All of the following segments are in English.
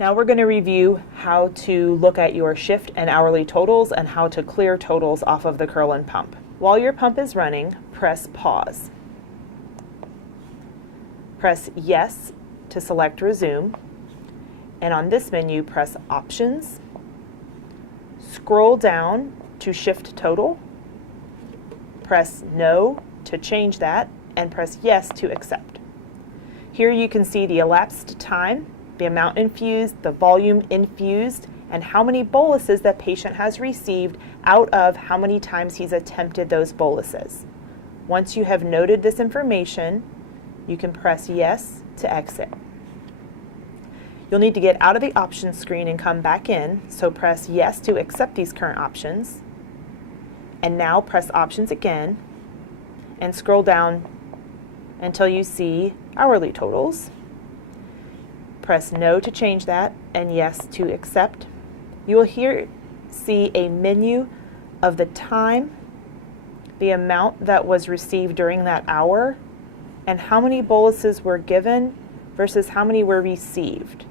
Now we're going to review how to look at your shift and hourly totals and how to clear totals off of the Curlin pump. While your pump is running, press pause. Press yes to select resume, and on this menu press options. Scroll down to shift total, press no to change that, and press yes to accept. Here you can see the elapsed time, the amount infused, the volume infused, and how many boluses that patient has received out of how many times he's attempted those boluses. Once you have noted this information, you can press yes to exit. You'll need to get out of the options screen and come back in, so press yes to accept these current options. And now press options again and scroll down until you see hourly totals. Press no to change that and yes to accept. You will here see a menu of the time, the amount that was received during that hour, and how many boluses were given versus how many were received.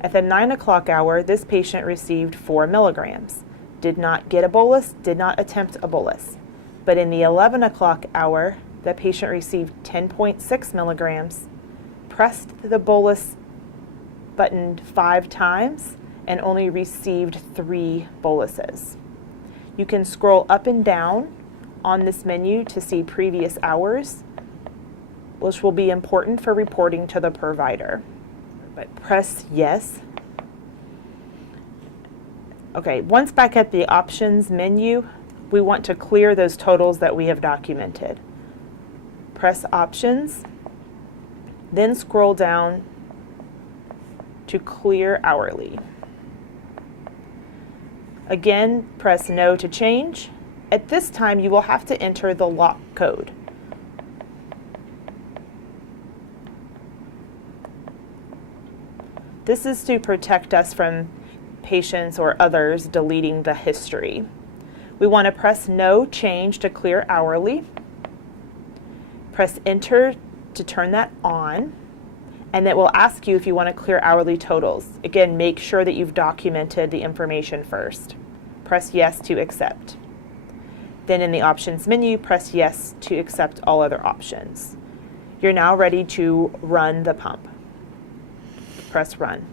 At the 9 o'clock hour, this patient received 4 milligrams, did not get a bolus, did not attempt a bolus. But in the 11 o'clock hour, the patient received 10.6 milligrams, pressed the bolus button 5 times, and only received 3 boluses. You can scroll up and down on this menu to see previous hours, which will be important for reporting to the provider. But press yes. Okay, once back at the options menu, we want to clear those totals that we have documented. Press options, then scroll down to clear hourly. Again, press no to change. At this time, you will have to enter the lock code. This is to protect us from patients or others deleting the history. We want to press no change to clear hourly. Press enter to turn that on, and it will ask you if you want to clear hourly totals. Again, make sure that you've documented the information first. Press yes to accept. Then in the options menu, press yes to accept all other options. You're now ready to run the pump. Press run.